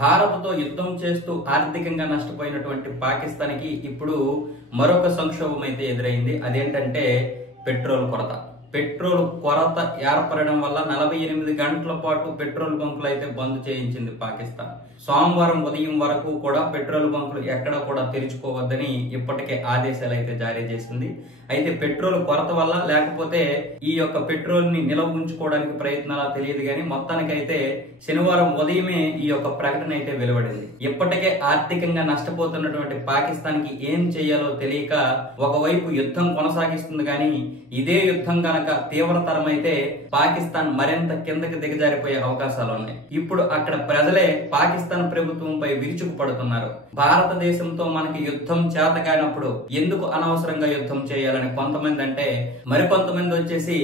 భారత్తో యుద్ధం చేస్తూ ఆర్థికంగా నష్టపోయినటువంటి పాకిస్తాన్కి ఇప్పుడు మరొక సంక్షోభం అయితే ఎదురైంది. అదేంటంటే పెట్రోల్ కొరత. పెట్రోల్ కొరత ఏర్పడడం వల్ల 48 గంటల పాటు పెట్రోల్ బంకులు అయితే బంద్ చేయించింది పాకిస్తాన్. సోమవారం ఉదయం వరకు కూడా పెట్రోల్ బంకులు ఎక్కడ కూడా తెరుచుకోవద్దని ఇప్పటికే ఆదేశాలు అయితే జారీ చేసింది. అయితే పెట్రోల్ కొరత వల్ల లేకపోతే ఈ యొక్క పెట్రోల్ ని నిల్వ ఉంచుకోవడానికి ప్రయత్నాలు తెలియదు కానీ మొత్తానికైతే శనివారం ఉదయమే ఈ యొక్క ప్రకటన అయితే వెలువడింది. ఇప్పటికే ఆర్థికంగా నష్టపోతున్నటువంటి పాకిస్తాన్ కి ఏం చేయాలో తెలియక ఒకవైపు యుద్ధం కొనసాగిస్తుంది కానీ ఇదే యుద్ధం గనక తీవ్రతరమైతే పాకిస్తాన్ మరింత కిందకి దిగజారిపోయే అవకాశాలు ఉన్నాయి. ఇప్పుడు అక్కడ ప్రజలే పాకిస్తాన్ ప్రభుత్వంపై విరుచుకుపడుతున్నారు. భారతదేశంతో మనకి యుద్ధం చేత కానప్పుడు ఎందుకు అనవసరంగా యుద్ధం చేయాలని కొంతమంది అంటే, మరికొంతమంది వచ్చేసి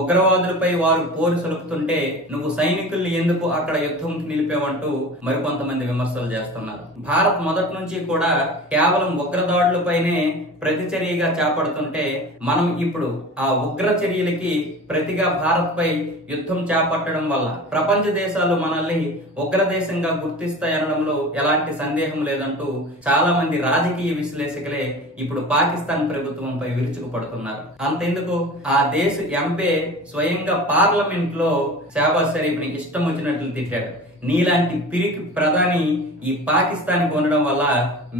ఉగ్రవాదులపై వారు పోరు సలుపుతుంటే నువ్వు సైనికుల్ని ఎందుకు అక్కడ యుద్ధం నిలిపేవంటూ మరికొంతమంది విమర్శలు చేస్తున్నారు. భారత్ మొదటి నుంచి కూడా కేవలం ఉగ్రదాడులపైనే ప్రతిచర్యగా చేపడుతుంటే మనం ఇప్పుడు ఆ ఉగ్ర చర్యలకి ప్రతిగా భారత్ పై యుద్ధం చేపట్టడం వల్ల ప్రపంచ దేశాలు మనల్ని ఉగ్ర దేశంగా గుర్తిస్తాయనడంలో ఎలాంటి సందేహం లేదంటూ చాలా మంది రాజకీయ విశ్లేషకులే ఇప్పుడు పాకిస్తాన్ ప్రభుత్వంపై విరుచుకుపడుతున్నారు. అంతెందుకు ఆ దేశ ఎంపీ స్వయంగా పార్లమెంట్ లో షహబాజ్ షరీఫ్ ని ఇష్టం వచ్చినట్లు తిట్టాడు. నీలాంటి పిరికి ప్రధాని ఈ పాకిస్తాన్ కి ఉండడం వల్ల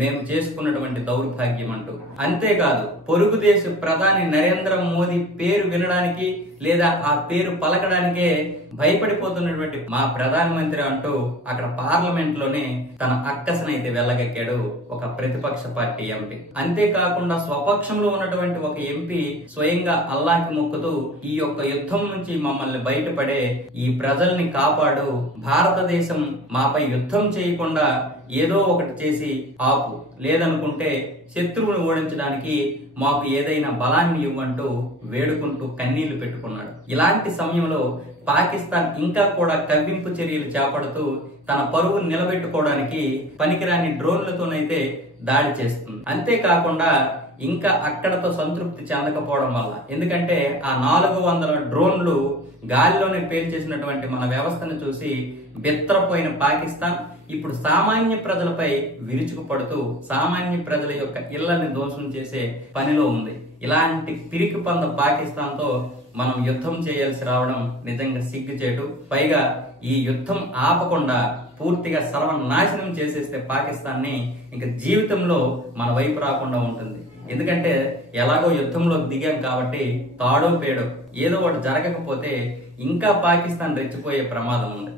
మేము చేసుకున్నటువంటి దౌర్భాగ్యం అంటూ. అంతేకాదు పొరుగు దేశ ప్రధాని నరేంద్ర మోదీ పేరు వినడానికి లేదా ఆ పేరు పలకడానికే భయపడిపోతున్నటువంటి మా ప్రధానమంత్రి అంటూ అక్కడ పార్లమెంట్ లోనే తన అక్కసనైతే వెళ్ళగక్కాడు ఒక ప్రతిపక్ష పార్టీ ఎంపీ. అంతేకాకుండా స్వపక్షంలో ఉన్నటువంటి ఒక ఎంపీ స్వయంగా అల్లాహ్కి మొక్కుతూ ఈ యొక్క యుద్ధం నుంచి మమ్మల్ని బయటపడే ఈ ప్రజల్ని కాపాడు, భారతదేశం మాపై యుద్ధం చేయకుండా ఏదో ఒకటి చేసి ఆపు, లేదనుకుంటే శత్రువును ఓడించడానికి మాకు ఏదైనా బలాన్ని ఇవ్వంటూ వేడుకుంటూ కన్నీళ్లు పెట్టుకున్నాడు. ఇలాంటి సమయంలో పాకిస్తాన్ ఇంకా కూడా కవ్వింపు చర్యలు చేపడుతూ తన పరువును నిలబెట్టుకోవడానికి పనికిరాని డ్రోన్లతోనైతే దాడి చేస్తుంది. అంతేకాకుండా ఇంకా అక్కడతో సంతృప్తి చెందకపోవడం వల్ల, ఎందుకంటే ఆ 400 డ్రోన్లు గాలిలోనే పేల్చేసినటువంటి మన వ్యవస్థను చూసి బెత్తరపోయిన పాకిస్తాన్ ఇప్పుడు సామాన్య ప్రజలపై విరుచుకుపడుతూ సామాన్య ప్రజల యొక్క ఇళ్లని ధ్వంసం చేసే పనిలో ఉంది. ఇలాంటి పిరికి పంద పాకిస్తాన్ తో మనం యుద్ధం చేయాల్సి రావడం నిజంగా సిగ్గుచేటు. పైగా ఈ యుద్ధం ఆపకుండా పూర్తిగా సర్వనాశనం చేసేస్తే పాకిస్తాన్ ని ఇంకా జీవితంలో మన వైపు రాకుండా ఉంటుంది. ఎందుకంటే ఎలాగో యుద్ధంలో దిగాం కాబట్టి తాడో పేడో ఏదో ఒకటి జరగకపోతే ఇంకా పాకిస్తాన్ రెచ్చిపోయే ప్రమాదం ఉంది.